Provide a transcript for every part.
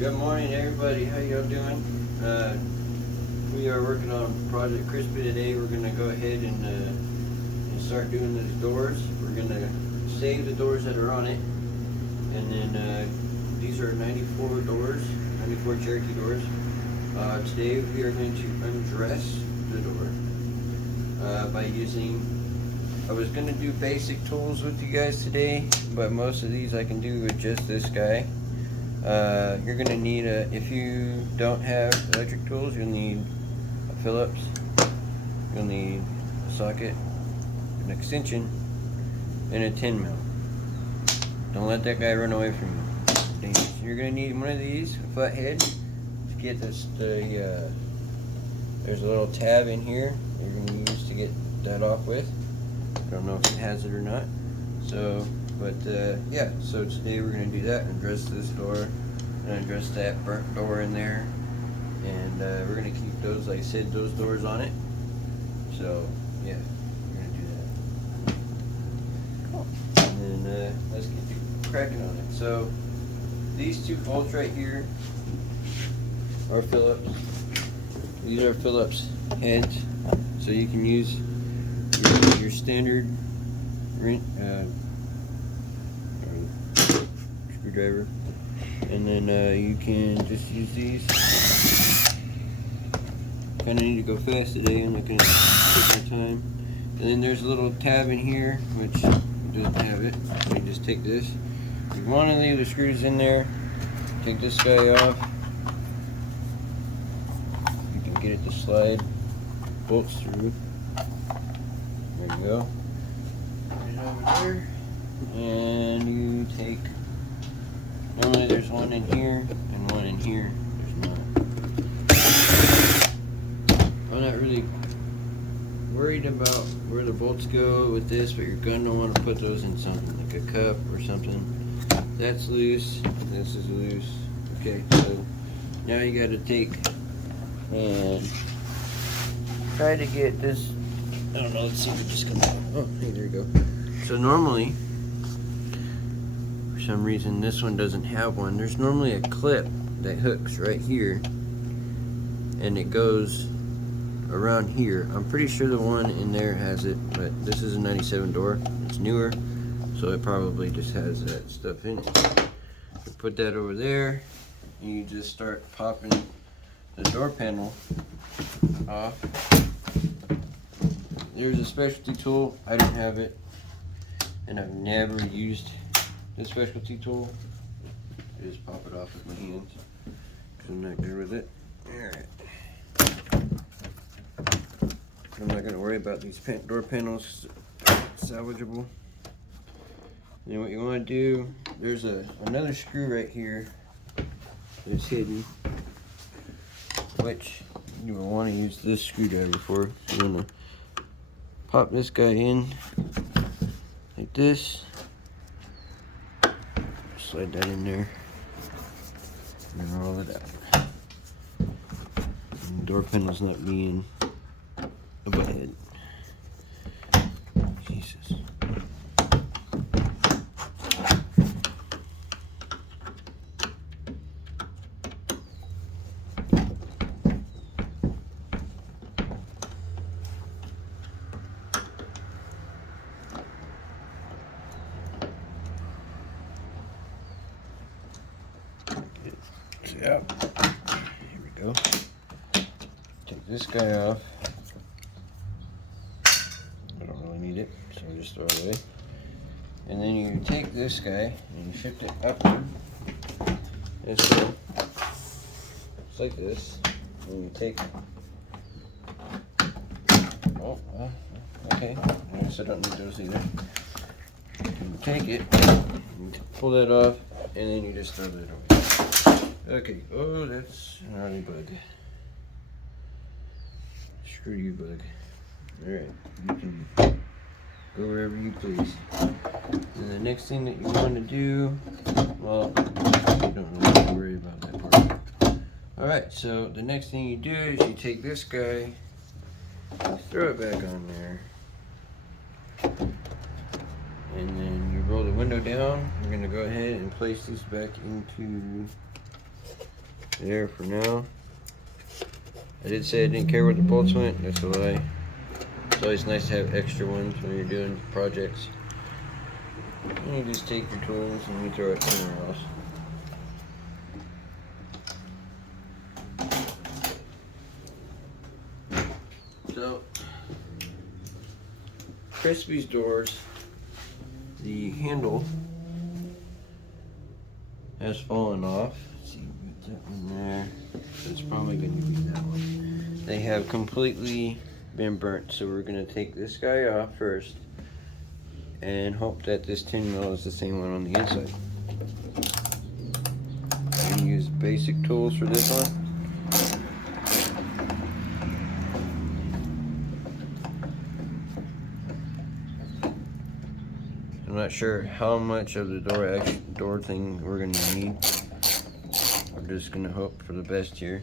Good morning, everybody. How y'all doing? We are working on Project Crispy today. We're gonna go ahead and start doing these doors. We're gonna save the doors that are on it, and then these are 94 doors, 94 Cherokee doors. Today we are going to undress the door by using. I was gonna do basic tools with you guys today, but most of these I can do with just this guy. You're gonna need if you don't have electric tools, you'll need a Phillips, you'll need a socket, an extension, and a 10 mil. Don't let that guy run away from you. You're gonna need one of these, a flat head, to get this. There's a little tab in here you're gonna use to get that off with. I don't know if it has it or not. So. But yeah, so today we're going to do that and address this door and address that burnt door in there. And we're going to keep those, like I said, those doors on it. So yeah, we're going to do that. Cool. And then let's get cracking on it. So these two bolts right here are Phillips. These are Phillips heads. So you can use your standard screwdriver, and then you can just use these. Kind of need to go fast today. I'm not going to take my time. And then there's a little tab in here which doesn't have it. So you just take this. You want to leave the screws in there. Take this guy off. You can get it to slide bolts through. There you go. Put it over there. And you take, normally there's one in here and one in here. There's not. I'm not really worried about where the bolts go with this, but you're gonna want to put those in something like a cup or something. That's loose. This is loose. Okay, so now you got to take and try to get this. I don't know. Let's see if it just comes out. Oh, hey, there you go. So normally, for some reason this one doesn't have one. There's normally a clip that hooks right here and it goes around here. I'm pretty sure the one in there has it, but this is a 97 door. It's newer, so it probably just has that stuff in it. You put that over there and you just start popping the door panel off. There's a specialty tool. I don't have it, and I've never used this specialty tool. I just pop it off with my hands because I'm not good with it. Alright. I'm not going to worry about these door panels. Salvageable. Then what you want to do, there's another screw right here that's hidden, which you will want to use this screwdriver for. So you're going to pop this guy in like this. Slide that in there and roll it out. And the door panel's not being a butthead. Jesus. Yeah, here we go. Take this guy off. I don't really need it, so I'll just throw it away. And then you take this guy and you shift it up this way, just like this. And you take, okay, I guess I don't need those either. You take it, you pull that off, and then you just throw that away. Okay, oh, that's an early bug. Screw you, bug. Alright, you can go wherever you please. And the next thing that you want to do, well, you don't really have to worry about that part. Alright, so the next thing you do is you take this guy, you throw it back on there, and then you roll the window down. We're going to go ahead and place this back into there for now. I did say I didn't care where the bolts went. That's a lie. It's always nice to have extra ones when you're doing projects. And you just take your tools and you throw it somewhere else. So, Crispy's doors, the handle has fallen off. Let's see, put that one there. That's probably going to be that one. They have completely been burnt, so we're going to take this guy off first and hope that this 10 mil is the same one on the inside. I'm going to use basic tools for this one. I'm not sure how much of the door thing we're going to need. We're just going to hope for the best here.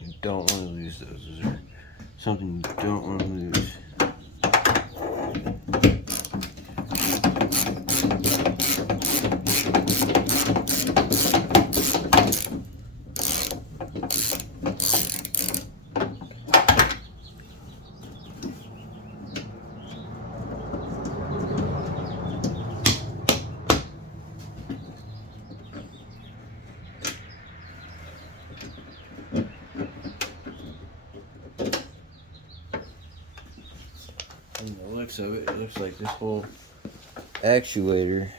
You don't want to lose those. Those are something you don't want to lose. From the looks of it, it looks like this whole actuator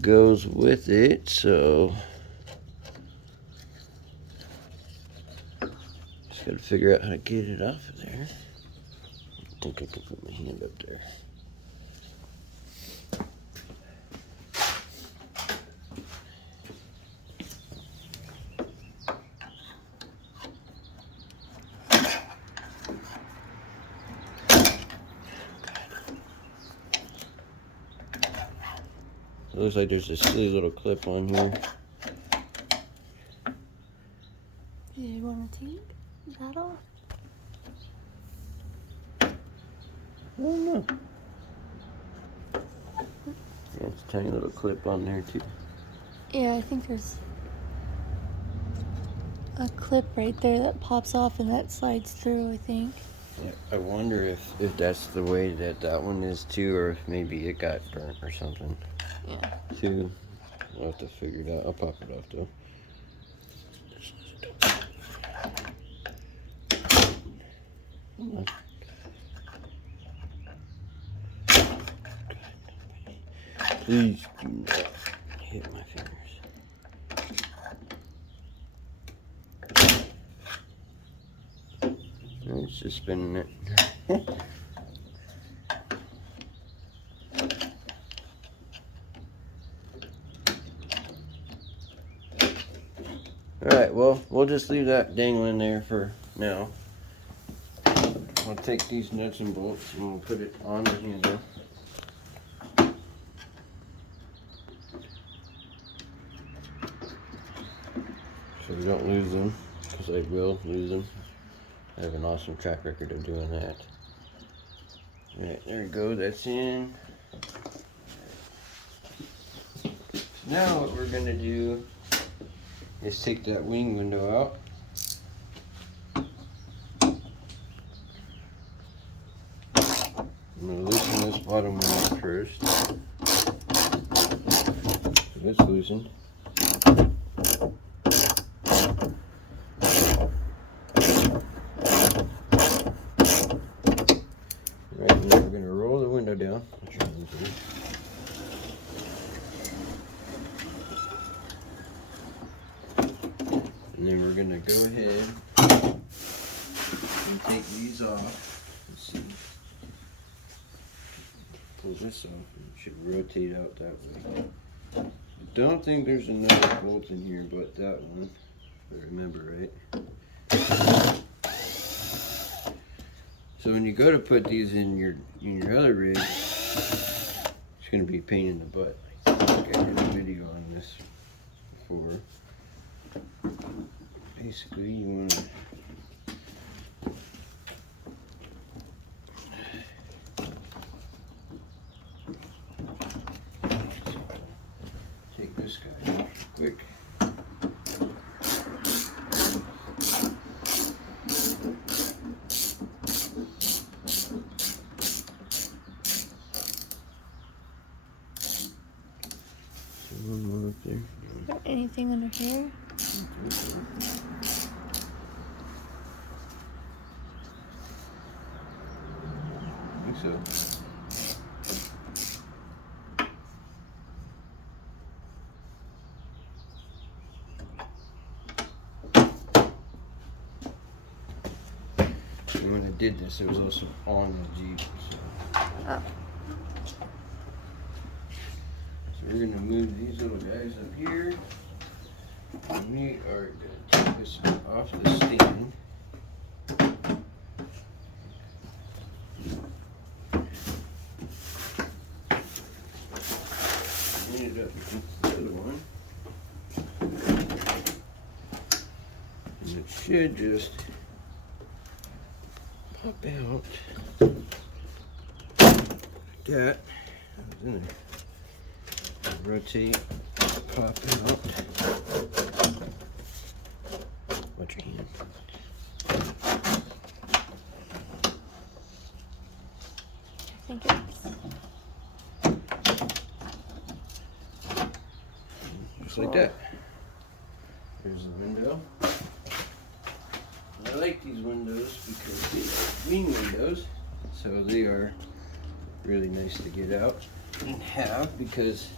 goes with it, so just gotta figure out how to get it off of there. I think I can put my hand up there. It looks like there's a silly little clip on here. Do you want to take that off? I don't know. Yeah, it's a tiny little clip on there too. Yeah, I think there's a clip right there that pops off and that slides through, I think. Yeah, I wonder if that's the way that one is too, or if maybe it got burnt or something. Yeah. Too. We'll have to figure it out. I'll pop it off though. Come on. Please do not hit my fingers. It's just spinning it. Alright, well, we'll just leave that dangling there for now. I'll take these nuts and bolts and we'll put it on the handle. So we don't lose them, because I will lose them. I have an awesome track record of doing that. Alright, there we go, that's in. Now what we're going to do is take that wing window out. I'm going to loosen this bottom one up first. So it's loosened. Right, now we're going to roll the window down. And then we're going to go ahead and take these off. Let's see. Pull this off. It should rotate out that way. I don't think there's another bolt in here but that one, if I remember right. So when you go to put these in your other rig, it's going to be a pain in the butt. I think I did a video on this before. Basically, you want to quick. One more up there. Is there anything under here? I think so. And when I did this, it was also on the Jeep. So. Oh. So we're gonna move these little guys up here. And we are gonna take this off the stand. Clean it up against the other one. And it should just pop out like that. Then rotate, pop out. Watch your hand. I think it's. Just like that. There's the window. I like these windows because they are wing windows, so they are really nice to get out and have because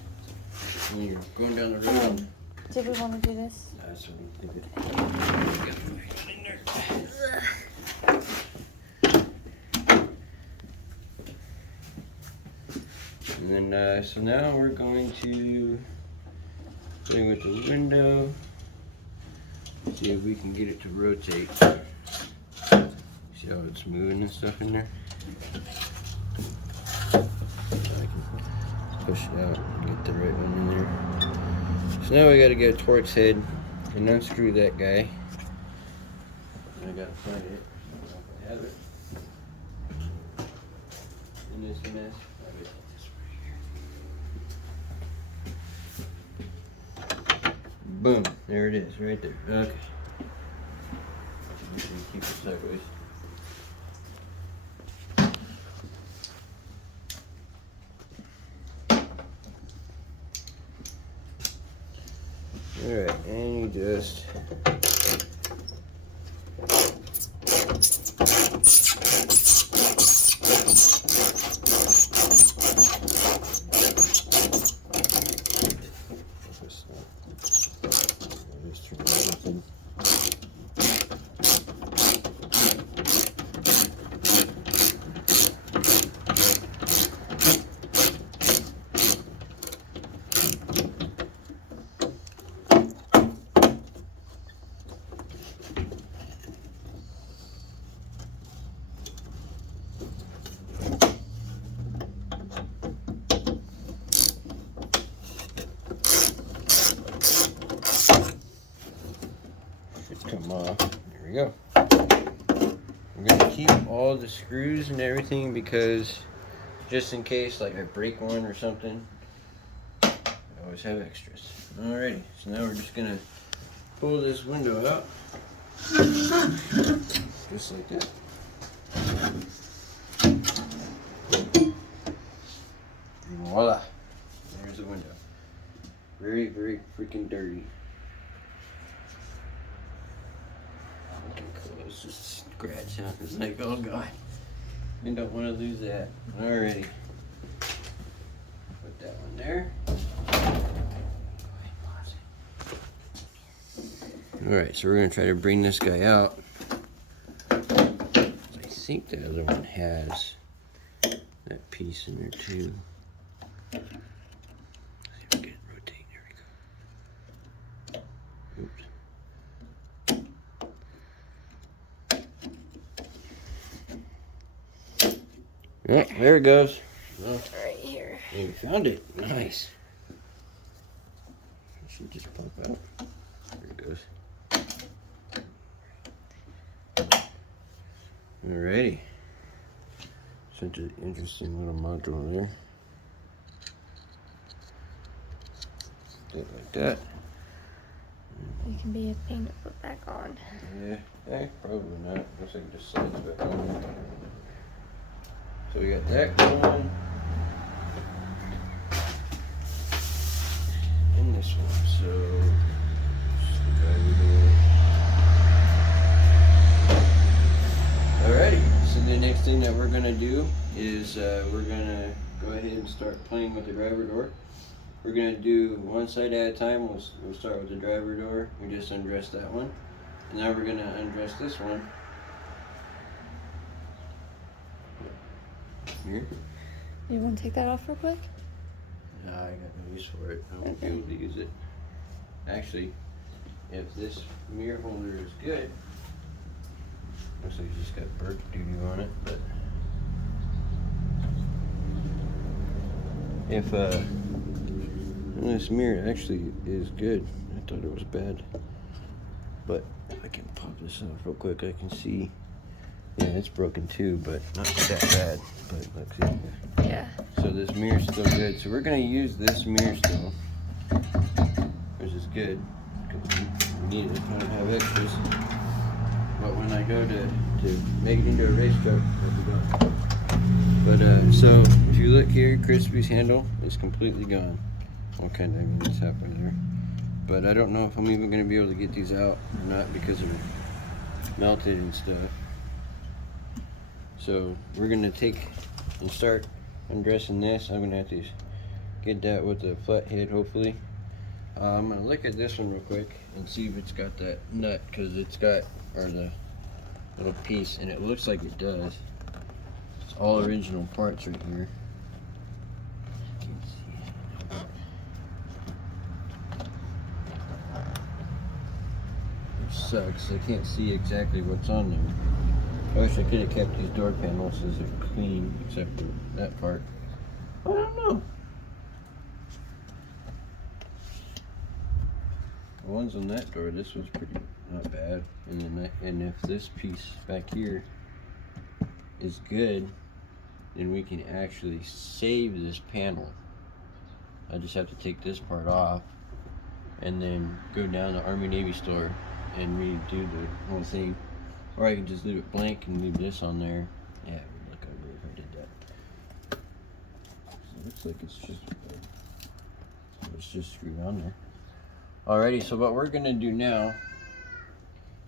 when you're going down the road. Did we want to do this? That's what we did. And then, so now we're going to play with the window. See if we can get it to rotate. See how it's moving and stuff in there? So I can push it out and get the right one in there. So now we gotta get a Torx head and unscrew that guy. I gotta find it. I have it. In this mess. I guess this right here. Boom. There it is, right there. Okay. Make sure you keep it sideways. Alright, and you just come off. There we go. I'm gonna keep all the screws and everything because just in case like I break one or something, I always have extras. Alrighty, so now we're just gonna pull this window out. Just like that. And voila. There's the window. Very, very freaking dirty. Okay, close. Just scratch out. It's like, oh god. You don't want to lose that. Alrighty. Put that one there. Alright, so we're going to try to bring this guy out. I think the other one has that piece in there too. Let's see if we can rotate. There we go. Oops. Yeah, there it goes. Well, Right here. you found it. Nice. It should just pop out. There it goes. Alrighty. Such an interesting little module there. Do it like that. it can be a pain to put back on. Yeah, probably not. Looks like it just slides back on. So we got that going. And this one. So alrighty. So the next thing that we're gonna do is we're gonna go ahead and start playing with the driver door. We're gonna do one side at a time. We'll start with the driver door. We just undress that one. And now we're gonna undress this one. Here. You want to take that off real quick? Nah, I got no use for it. I won't be able to use it. Actually, if this mirror holder is good, looks like it's just got bird doo-doo on it, but if this mirror actually is good. I thought it was bad, but if I can pop this off real quick, I can see. Yeah, it's broken too, but not that bad. But let's see. Yeah. So this mirror's still good. So we're gonna use this mirror still, which is good because we need it. I don't have extras. But when I go to make it into a race truck, it'll be gone. But so if you look here, Crispy's handle is completely gone. Okay, I mean it's halfway there. But I don't know if I'm even gonna be able to get these out or not because of melted and stuff. So we're gonna take and start undressing this. I'm gonna have to get that with the flat head, hopefully. I'm gonna look at this one real quick and see if it's got that nut, because it's got, or the little piece, and it looks like it does. It's all original parts right here. Can't see it. It sucks. I can't see exactly what's on there. I wish I could have kept these door panels as they're clean, except for that part. I don't know. The ones on that door, this was pretty not bad. And then and if this piece back here is good, then we can actually save this panel. I just have to take this part off and then go down to Army Navy store and redo the whole thing. Or I can just leave it blank and leave this on there. Yeah, it would look ugly if I did that. So it looks like it's just screwed on there. Alrighty, so what we're gonna do now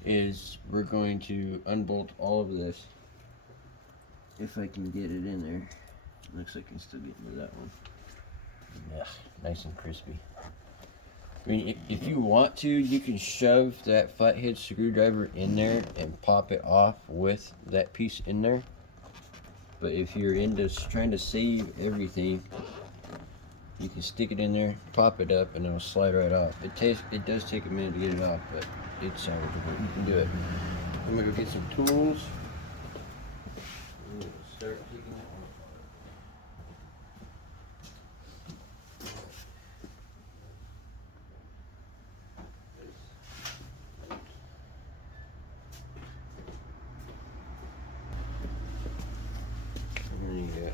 is we're going to unbolt all of this. If I can get it in there. Looks like I can still get into that one. Yeah, nice and crispy. I mean, if you want to, you can shove that flathead screwdriver in there and pop it off with that piece in there. But if you're into trying to save everything, you can stick it in there, pop it up, and it'll slide right off. It does take a minute to get it off, but it's salvageable. You can do it. I'm gonna go get some tools. I'm gonna start taking that one.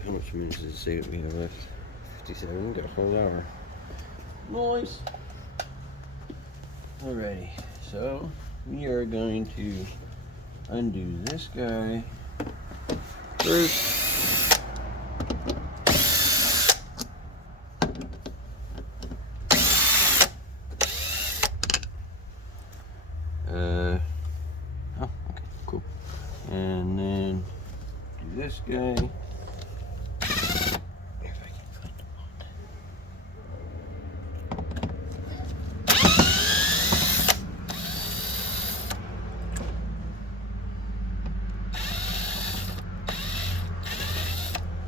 How much minutes does it say that we have left? 57, we've got a whole hour. Nice. Alrighty, so we are going to undo this guy first. Oh, okay, cool. And then do this guy.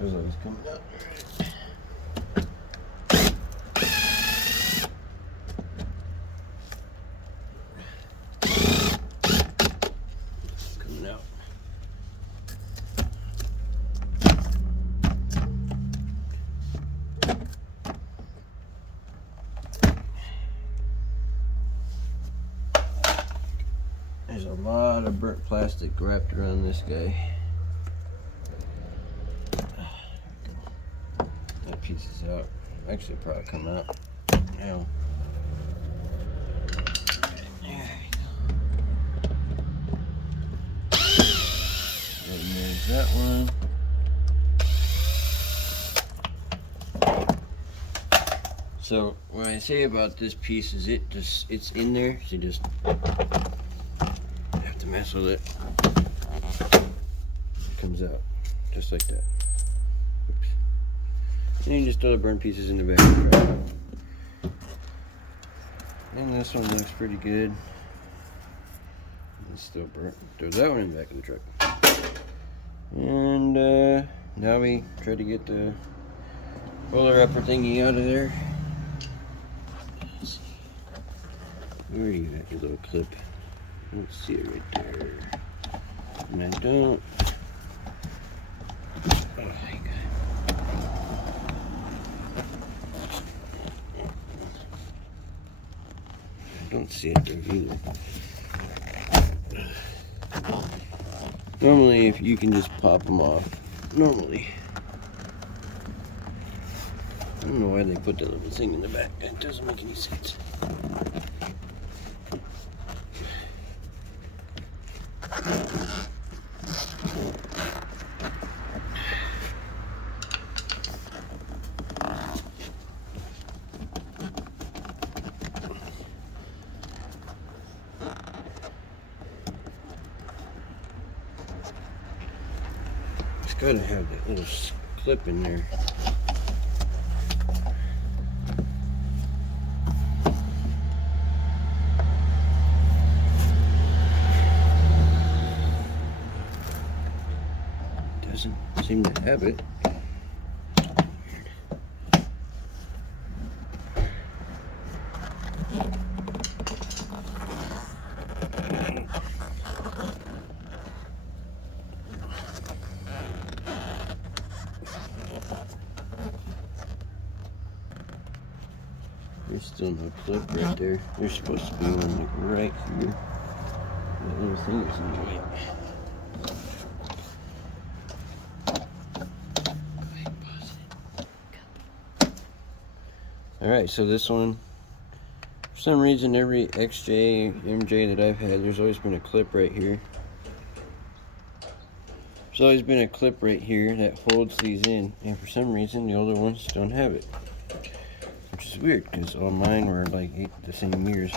There's always coming out. Coming out. There's a lot of burnt plastic wrapped around this guy. Pieces out. Actually, probably come out now. Yeah. that one. So what I say about this piece is it's in there, so you just have to mess with it. It comes out just like that. Oops. And you just throw the burnt pieces in the back of the truck. And this one looks pretty good. It's still burnt. Throw that one in the back of the truck. And now we try to get the roller upper thingy out of there. Where are you at, you little clip? I don't see it right there. And I don't. Oh my God. I don't see it there either. Normally, if you can just pop them off. Normally. I don't know why they put that little thing in the back. It doesn't make any sense. It's gotta have that little clip in there. Doesn't seem to have it. There's still no clip right there. There's supposed to be one like right here. That little thing is in the way. Alright, so this one, for some reason every XJ, MJ that I've had, there's always been a clip right here. There's always been a clip right here that holds these in, and for some reason the older ones don't have it. Which is weird, because all mine were like the same years.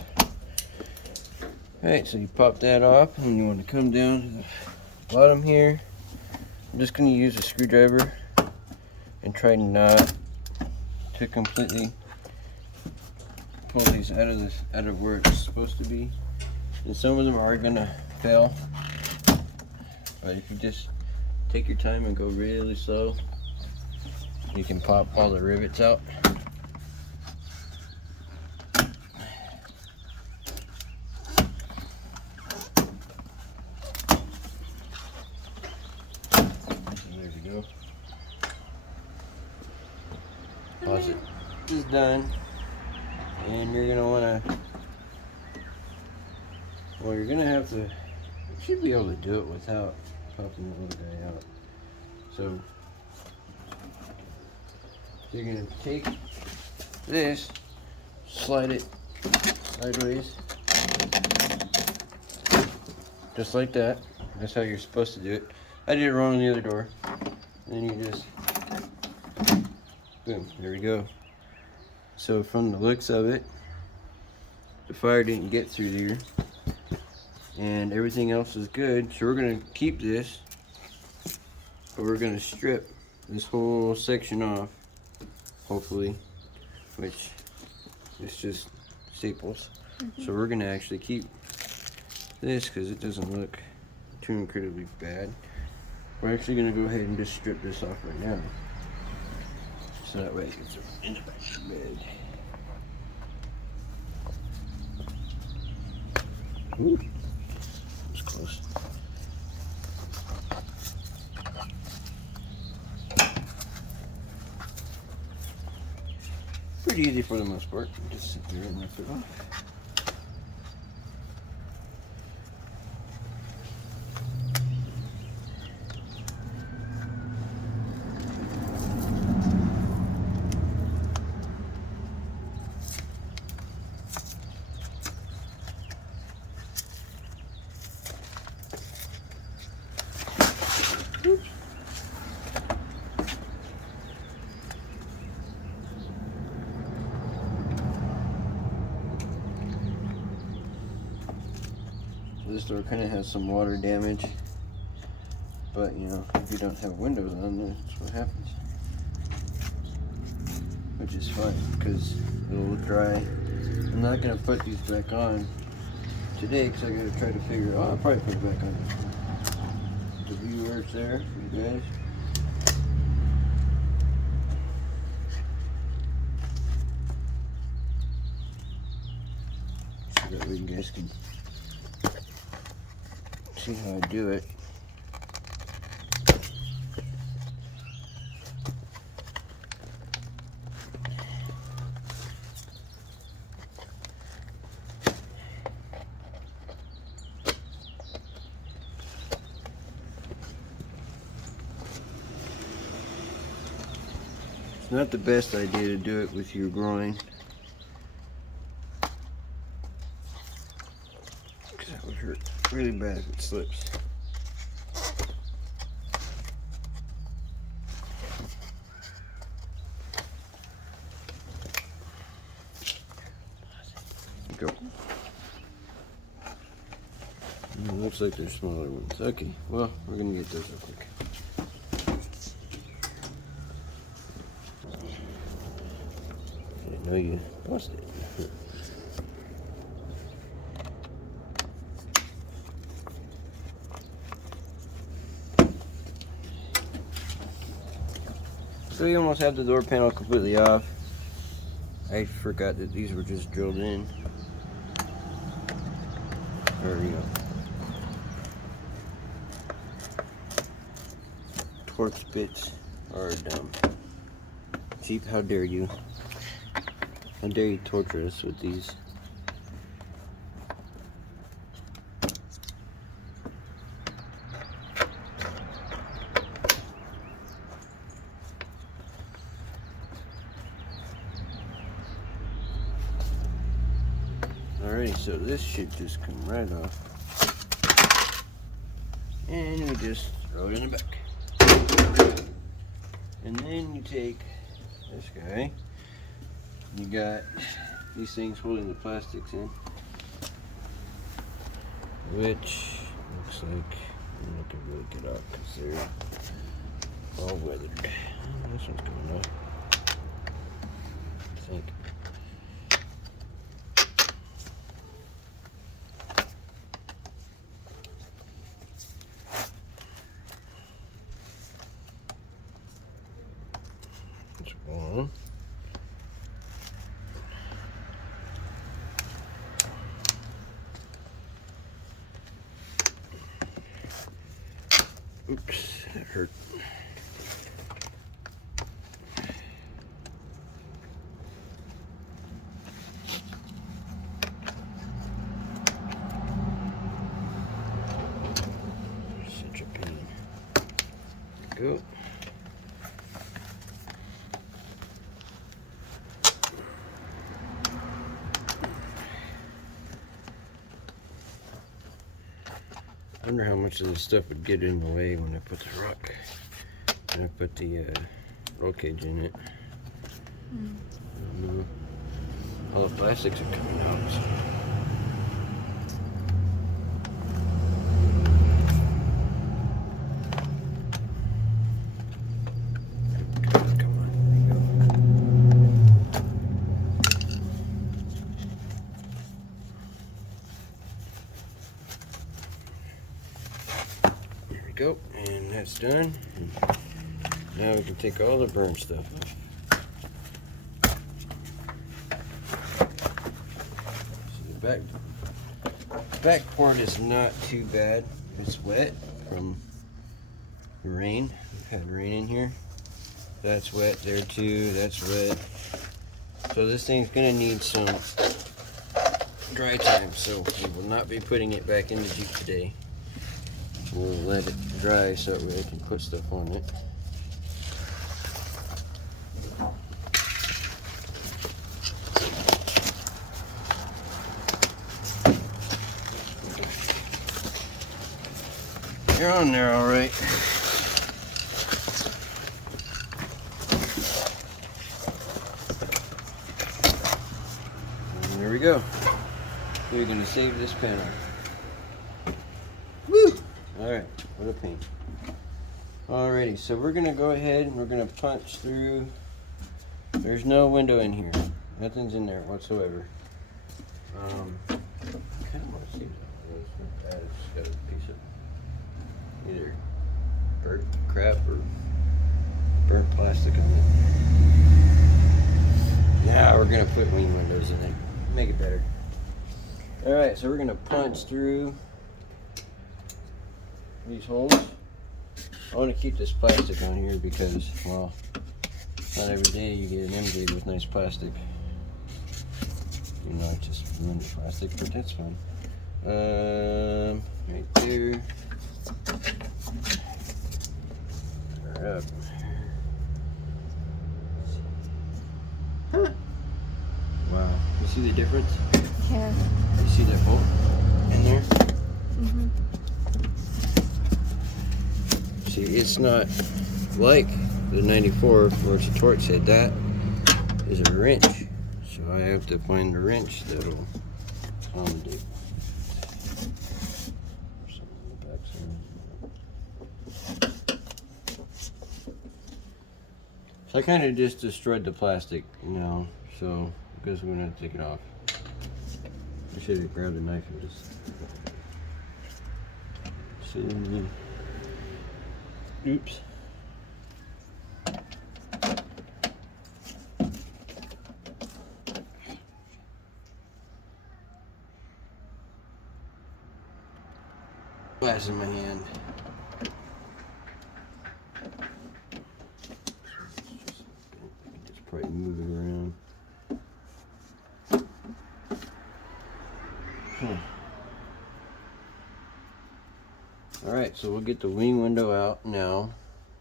Alright, so you pop that off, and you want to come down to the bottom here. I'm just going to use a screwdriver and try not to completely pull these out of where it's supposed to be. And some of them are gonna fail, but if you just take your time and go really slow, you can pop all the rivets out. There we go. Pause it. This is done. And you're gonna wanna, well, you're gonna have to, you should be able to do it without popping the little guy out. So, you're gonna take this, slide it sideways, just like that. That's how you're supposed to do it. I did it wrong on the other door. And then you just, boom, there we go. So from the looks of it, the fire didn't get through there, and everything else is good. So we're gonna keep this, but we're gonna strip this whole section off, hopefully, which is just staples. So we're gonna actually keep this because it doesn't look too incredibly bad. We're actually gonna go ahead and just strip this off right now. So that way it gets in the back of the bed. Ooh, that was close. Pretty easy for the most part. Just sit there and lift it off. Oops. this door kind of has some water damage, but you know, if you don't have windows on, that's what happens. Which is fine, because it'll dry. I'm not going to put these back on today, because I got to try to figure out, I'll probably put it back on. The viewers there for you guys. So that way you guys can see how I do it. It's not the best idea to do it with your groin, because that would hurt really bad if it slips. Go. It looks like there's smaller ones. Okay, well, we're gonna get those real quick. I know you lost it. So you almost have the door panel completely off. I forgot that these were just drilled in. There we go. Torch bits are dumb. Cheap, how dare you? How dare you torture us with these? Alright, so this should just come right off. And we just throw it in the back. And then you take this guy. You got these things holding the plastics in, which looks like I'm not gonna really get out because they're all weathered. This one's coming off, I think. That's one. Oops, that hurt. Such a pain. Go. I wonder how much of this stuff would get in the way when I put the rock, when I put the roll cage in it. I don't know. All the plastics are coming out. So. Come on, there we go. Go, and that's done. Now we can take all the burn stuff off. See, the back part is not too bad. It's wet from the rain. We've had rain in here. That's wet there too. That's wet. So this thing's gonna need some dry time. So we will not be putting it back in the Jeep today. We'll let it dry so that way I can put stuff on it. You're on there all right. And there we go. We're going to save this panel. Alright, what a pain. Alrighty, so we're gonna go ahead and we're gonna punch through. There's no window in here. Nothing's in there whatsoever. I kind of want to see what it's not bad. It's just got a piece of either burnt crap or burnt plastic on it. Now we're gonna put wing windows in it. Make it better. Alright, so we're gonna punch through these holes. I want to keep this plastic on here because, well, not every day you get an M-grade with nice plastic. You know, it's just ruined the plastic, but that's fine. Right there. Alright. Huh. Wow. You see the difference? Yeah. You see that bolt in there? Mhm. See, it's not like the 94 where it's a torch head. That is a wrench. So I have to find the wrench that'll accommodate. Something in the back somewhere. So I kind of just destroyed the plastic now, so I guess I'm gonna have to take it off. I should have grabbed a knife and just see. Oops. Glass in my hand. Just probably move it around. Alright, so we'll get the wing window out now,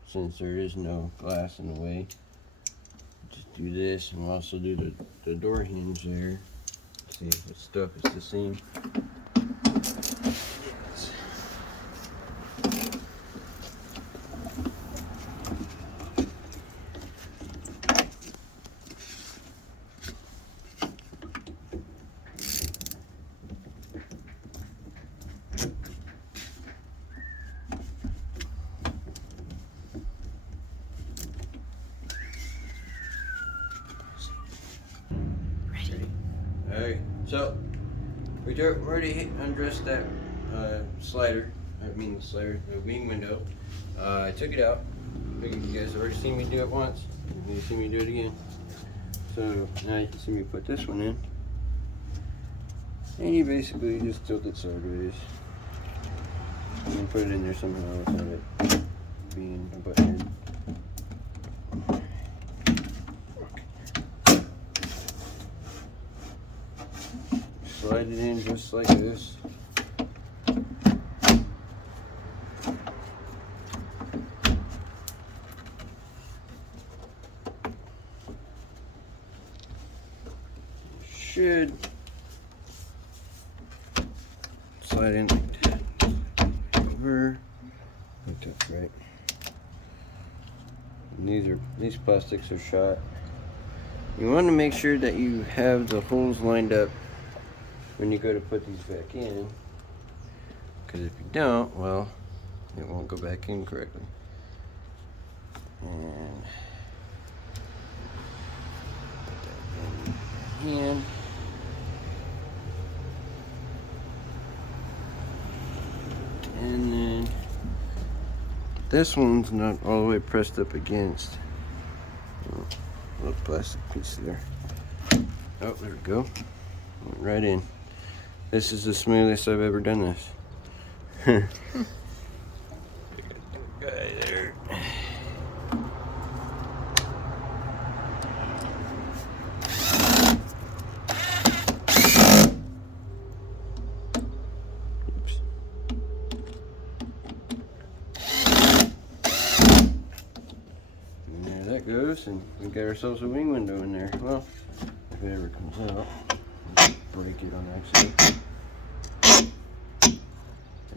since there is no glass in the way. Just do this, and we'll also do the door hinge there. See if the stuff is the same. Alright, so we already undressed that slider. I mean the wing window. I took it out. I think you guys have already seen me do it once. You're going to see me do it again. So now you can see me put this one in. And you basically just tilt it sideways. And then put it in there somehow without it being a butt head. Slide it in just like this. Should slide in like that. Over. I think that's right. And these plastics are shot. You want to make sure that you have the holes lined up when you go to put these back in, because if you don't, well, it won't go back in correctly. And put that in hand. And then this one's not all the way pressed up against. Oh, little plastic piece there. Oh, there we go. Went right in. This is the smoothest I've ever done this. Guy there. Oops. And there that goes, and we got ourselves a wing window in there. Well, if it ever comes out. Break it on accident.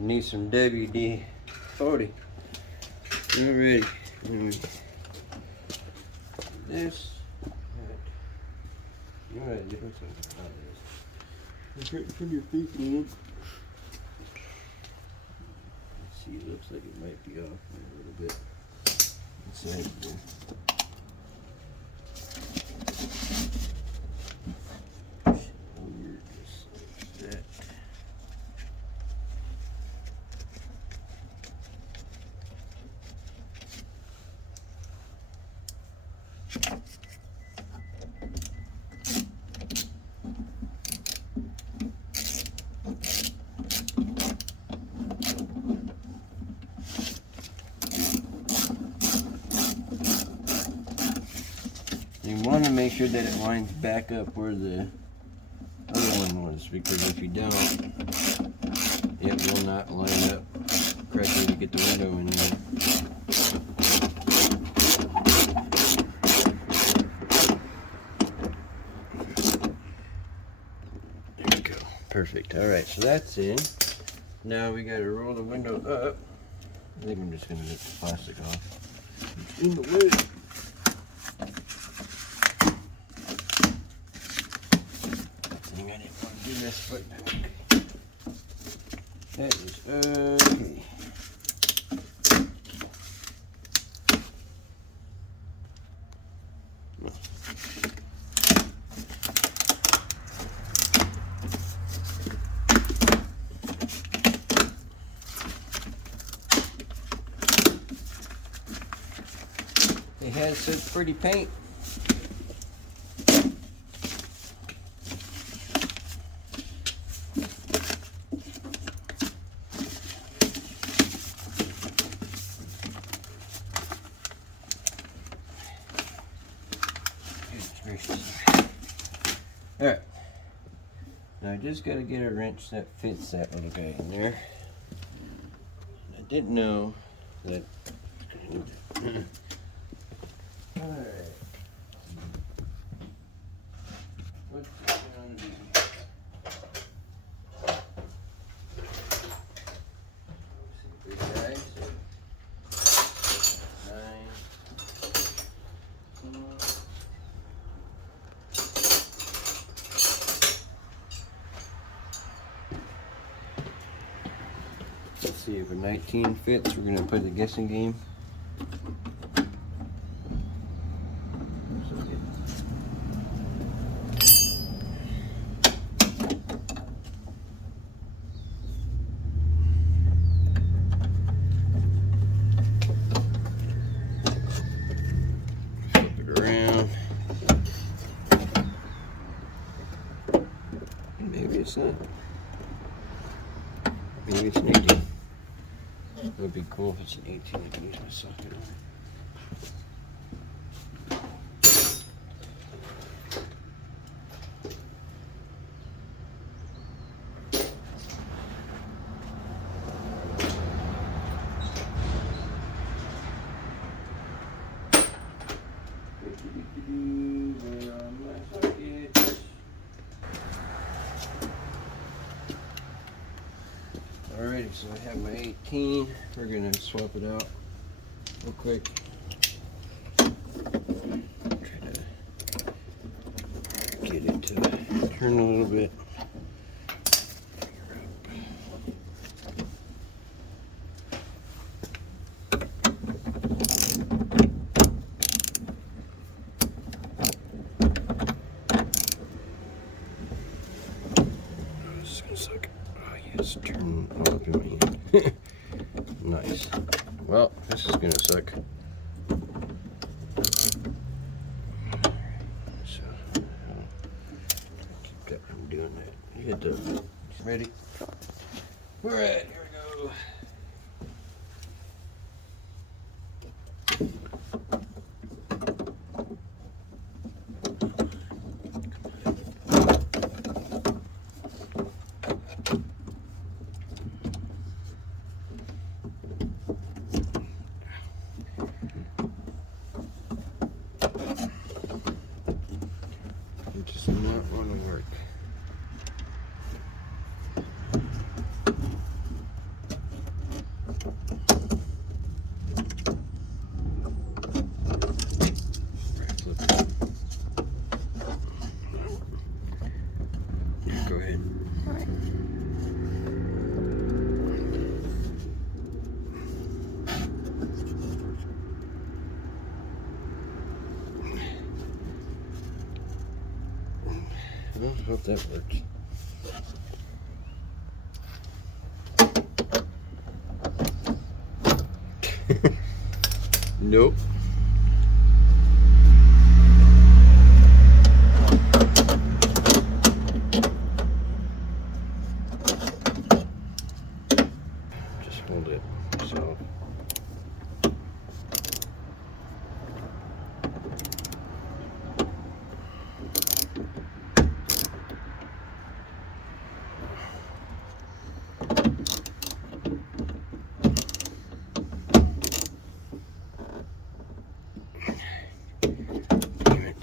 I need some WD-40. Alrighty. This. You know what? Different thing about this. It's right from your feet, man. Let's see looks like it might be off a little bit. Inside there. Weird, just like that. You want to make sure that it lines back up where the other one was, because if you don't, it will not line up correctly to get the window in there. There we go. Perfect. Alright, so that's in. Now we got to roll the window up. I think I'm just going to get the plastic off. It's in the way. I didn't want to do this, but that is okay. It has such pretty paint. Alright, now I just got to get a wrench that fits that little guy in there. I didn't know that. Alright, what's this gonna be? Big guy, so 9. Let's see if a 19 fits. We're gonna play the guessing game. Flip it around. Maybe it's not. Maybe it's an 18. It would be cool if it's an 18. I can use my socket on it. Where are my sockets? Alrighty, so I have my 18. We're gonna swap it out real quick. Try to get it to turn a little bit. This is gonna suck. Oh yes, turn all up in my hand. Nice. Well, this is gonna suck. So, keep that from doing that. You hit the. Ready? We're at. Here we go. It does not want to work. Right, flip it. Go ahead. Alright. Well, I hope that works. Nope. Just hold it so. Damn it.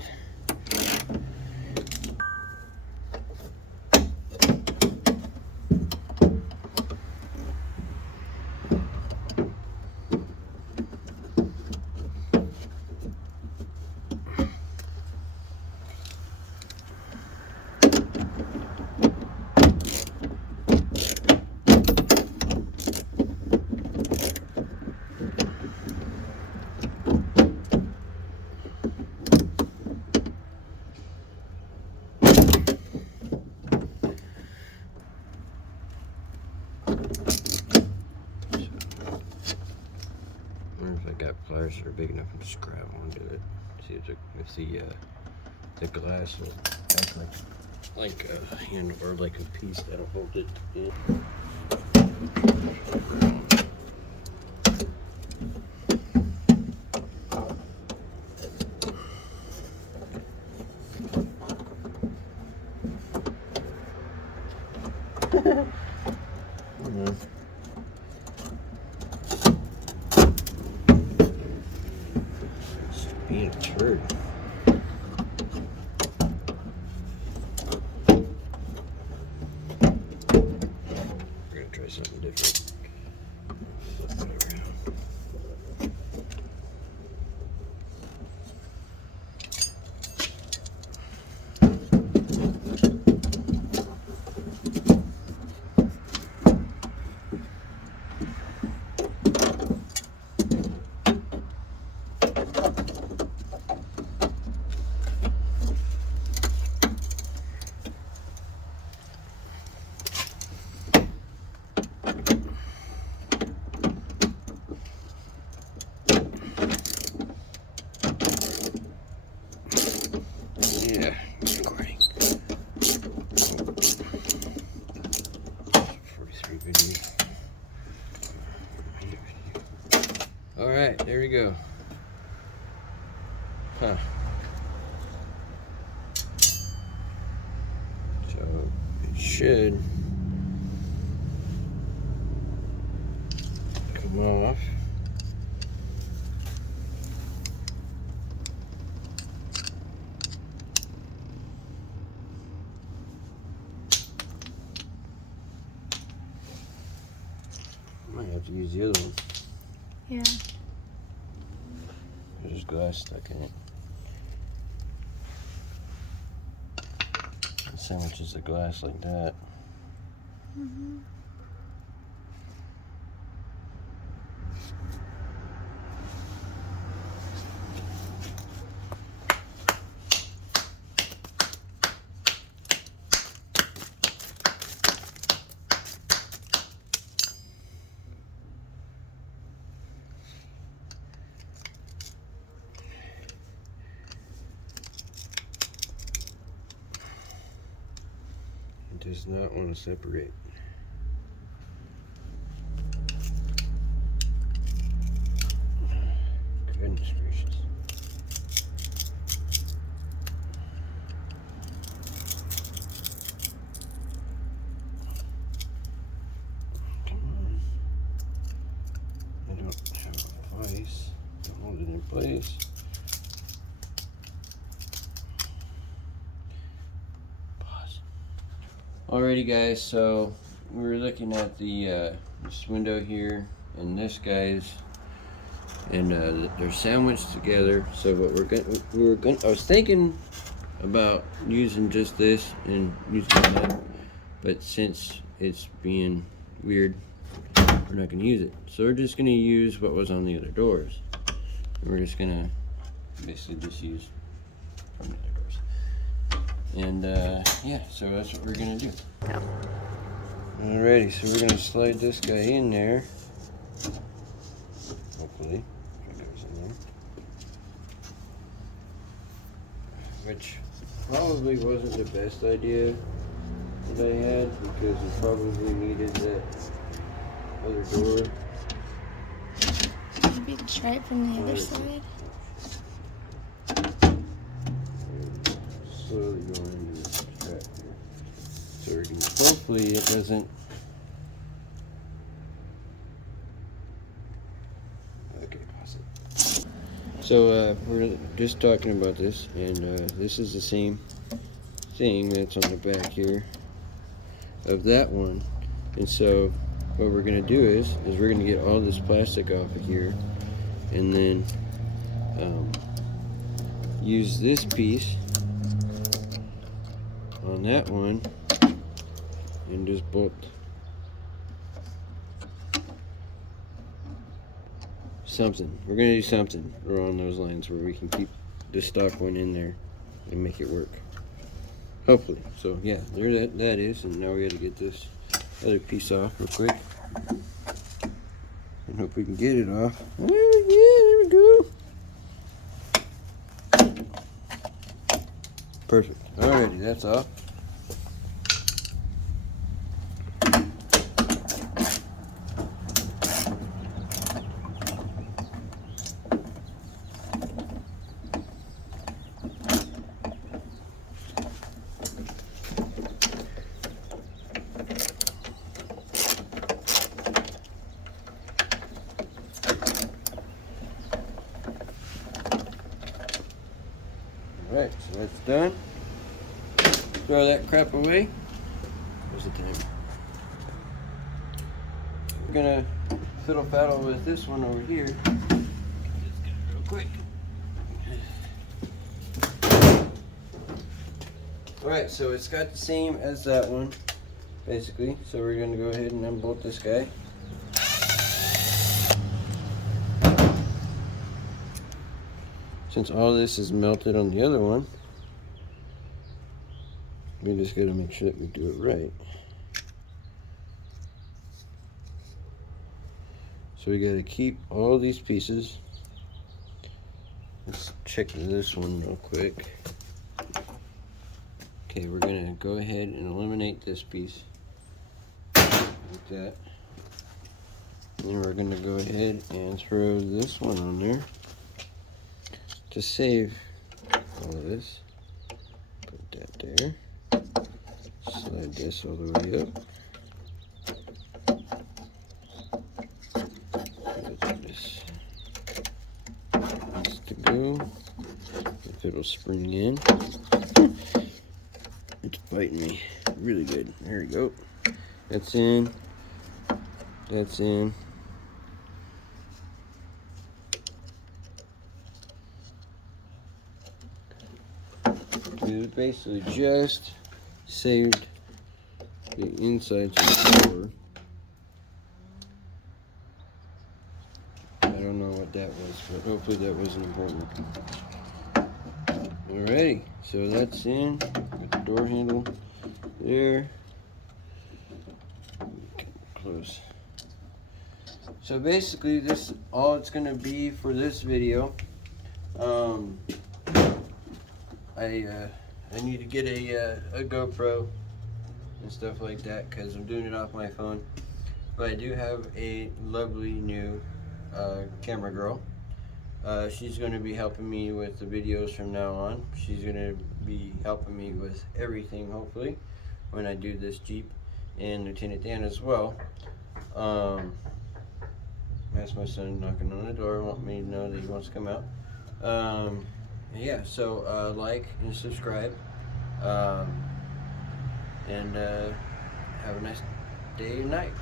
I wonder if I got pliers that are big enough to just grab onto it. See if the glass will act like a hand or like a piece that'll hold it in. It's being a turd. We're gonna try something different. Flip it around. Yeah, it's recording. 43 video. Alright, there we go. Huh. So, it should come off. Might have to use the other one. Yeah. There's glass stuck in it. It sandwiches the glass like that. Mm-hmm. It does not want to separate. Goodness gracious. Come on. I don't have a place to hold it in place. Pause. Alrighty guys, so we were looking at this window here and this guy's, and they're sandwiched together. So what I was thinking about using just this and using that, but since it's being weird, we're not going to use it. So we're just going to use what was on the other doors. And we're just going to basically just use from the other doors. And yeah, so that's what we're gonna do. Yeah. Alrighty, so we're gonna slide this guy in there. Hopefully, it goes in there. Which probably wasn't the best idea that I had, because it probably needed that other door. Maybe try it from the other side. Slowly going into this trap here. So we're gonna, hopefully it doesn't. Okay, pause it. So we're just talking about this, and this is the same thing that's on the back here of that one. And so what we're gonna do is we're gonna get all this plastic off of here, and then use this piece on that one and just bolt something. We're gonna do something along those lines where we can keep the stock one in there and make it work, hopefully. So yeah, there that is. And now we gotta get this other piece off real quick and hope we can get it off. There we go. Perfect. Alrighty, that's off. Alright, so that's done. Throw that crap away. Where's the time? We're gonna fiddle faddle with this one over here. Just get it real quick. Alright, so it's got the same as that one, basically. So we're gonna go ahead and unbolt this guy. Since all this is melted on the other one, we just gotta make sure that we do it right. So we gotta keep all these pieces. Let's check this one real quick. Okay, we're gonna go ahead and eliminate this piece like that. Then we're gonna go ahead and throw this one on there to save all of this. Put that there. Slide this all the way up. This needs to go. If it'll spring in. It's biting me really good. There we go. That's in. That's in. We basically just saved the insides of the door. I don't know what that was, but hopefully that wasn't important. Alrighty, so that's in. Got the door handle there. Close. So basically, this all it's gonna be for this video. I need to get a GoPro and stuff like that, because I'm doing it off my phone. But I do have a lovely new camera girl. She's going to be helping me with the videos from now on. She's going to be helping me with everything, hopefully, when I do this Jeep, and Lieutenant Dan as well. That's my son knocking on the door, wanting me to know that he wants to come out. Yeah, so like and subscribe, and have a nice day and night.